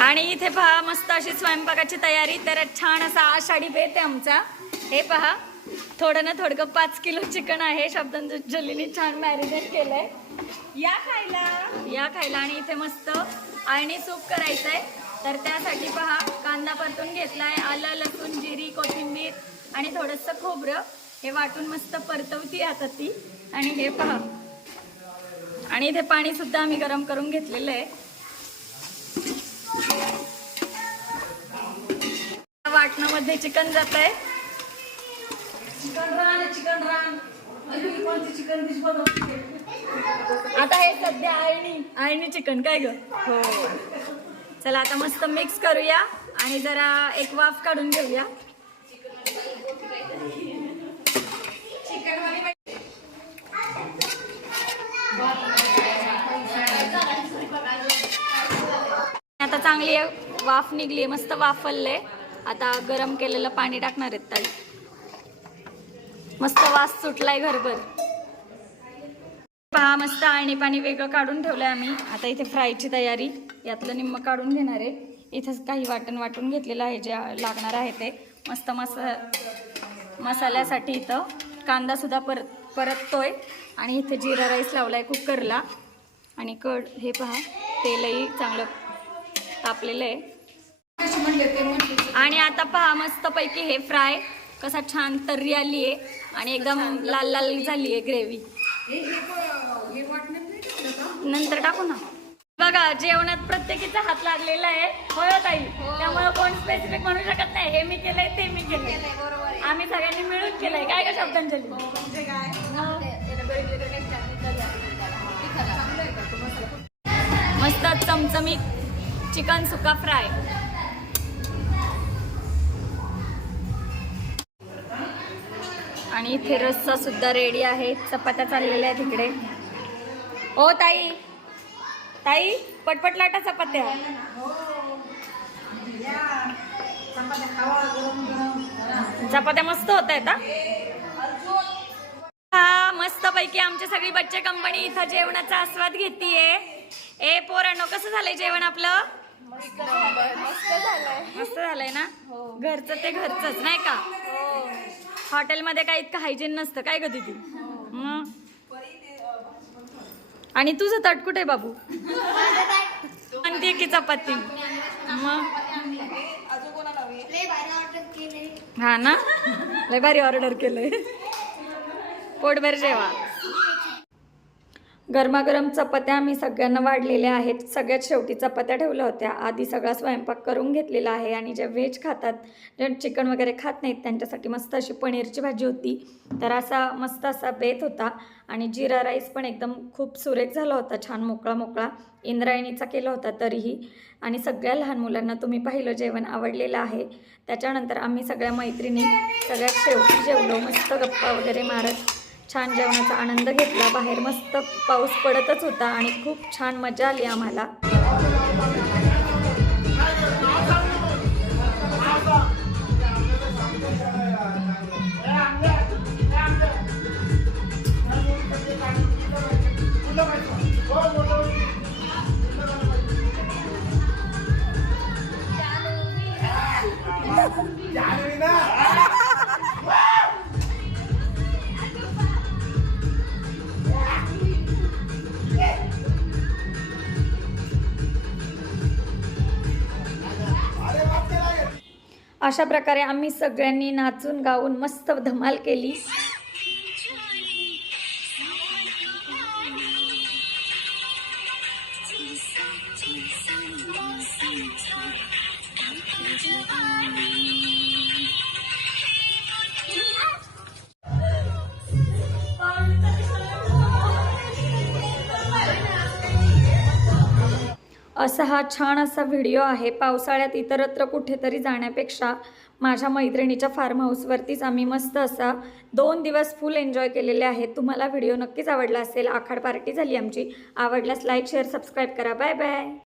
आणि इथे पहा मस्त अशी स्वयंपाकाची तयारी. तर छान असा आषाढी बेत आहे आमचा. हे पहा थोडं ना थोडकं पाच किलो चिकन आहे. शब्दांजलीने छान मॅरिनेट केलंय. या खायला. या खायला आणि इथे मस्त आणि सूप करायचं आहे तर त्यासाठी पहा कांदा परतून घेतलाय आलं लसूण जिरी कोथिंबीर आणि थोडंसं खोबरं. हे वाटून मस्त परतवती आता ती. आणि हे पहा. आणि इथे पाणी सुद्धा आम्ही गरम करून घेतलेलं आहे. वाटणामध्ये चिकन जात आहे. चिकन रान चिकन रान. कोणती चिकन डिश बनवते? आता हे सध्या आळणी आळणी चिकन काय ग? हो. चला आता मस्त मिक्स करूया आणि जरा एक वाफ काढून घेऊया. आता चांगली वाफ निघली मस्त वाफलले आता गरम केलेलं पाणी टाकणार आहेत ताई. मस्त वास सुटलाय घरभर. पहा मस्त आणि पाणी वेगळं काढून ठेवलंय आम्ही. आता इथे फ्रायची तयारी. यातलं निम्म काढून घेणार आहे. इथेच काही वाटण वाटून घेतलेलं आहे जे लागणार आहे ते. मस्त मस मसाल्यासाठी इथं कांदा सुद्धा परत परततोय. आणि इथे जिरा राईस लावलाय कुकरला. आणि कड हे पहा तेलही चांगलं तापलेलं आहे. आणि आता पहा मस्तपैकी हे फ्राय. कसा छान तर्री आली आहे आणि एकदम लाल लाल झाली आहे ग्रेव्ही. नंतर टाकू ना. बघा जेवणात प्रत्येकीचा हात लागलेला आहे. होय हो ताई? त्यामुळे कोण स्पेसिफिक म्हणू शकत नाही. हे मी केलंय ते मी केलंय. आम्ही सगळ्यांनी मिळून केलंय. काय का शब्दांजली? म्हणजे काय? मस्त चमचमीत चिकन सुका फ्राय. आणि इथे रस्सा सुद्धा रेडी आहे. चपात्या चाललेल्या आहेत तिकडे ओ ताई. ताई पटपट लाटा चपात्या. चपात्या चपात्या मस्त होत आहेत हा? मस्त पैकी आमची सगळी बच्चे कंपनी इथं जेवणाचा आस्वाद घेतीये. ए पोरांनो कसं झालंय जेवण आपलं? मस्त झालंय. ना? घरचं ते घरचंच नाही का? हो. हॉटेलमध्ये काही इतकं हायजीन नसतं काय ग दीदी? मग आणि तुझं तट कुठे बाबू? म्हणते की चपाती? मग? अजून कोणाला हवी हा ना? लय भारी ऑर्डर केलंय. पोटभर जेवा. गरमागरम चपात्या आम्ही सगळ्यांना वाढलेल्या आहेत. सगळ्यात शेवटी चपात्या ठेवल्या होत्या. आधी सगळा स्वयंपाक करून घेतलेला आहे आणि जे व्हेज खातात जे चिकन वगैरे खात नाहीत त्यांच्यासाठी मस्त अशी पनीरची भाजी होती. तर असा मस्त असा बेत होता आणि जिरा राईस पण एकदम खूप सुरेख झाला होता. छान मोकळा मोकळा इंद्रायणीचा केला होता तरीही. आणि सगळ्या लहान मुलांना तुम्ही पाहिलं जेवण आवडलेलं आहे. त्याच्यानंतर आम्ही सगळ्या मैत्रिणी सगळ्यात शेवटी जेवलो. मस्त गप्पा वगैरे मारत छान जेवणाचा आनंद घेतला. बाहेर मस्त पाऊस पडतच होता आणि खूप छान मजा आली आम्हाला. अशा प्रकारे आम्ही सगळ्यांनी नाचून गाऊन मस्त धमाल केली. असा हा छान असा व्हिडिओ आहे. पावसाळ्यात इतरत्र कुठेतरी जाण्यापेक्षा माझ्या मैत्रिणीच्या फार्म हाऊसवरतीच आम्ही मस्त असा दोन दिवस फुल एन्जॉय केलेले आहेत. तुम्हाला व्हिडिओ नक्कीच आवडला असेल. आखाड पार्टी झाली आमची. आवडल्यास लाईक शेअर सबस्क्राईब करा. Bye bye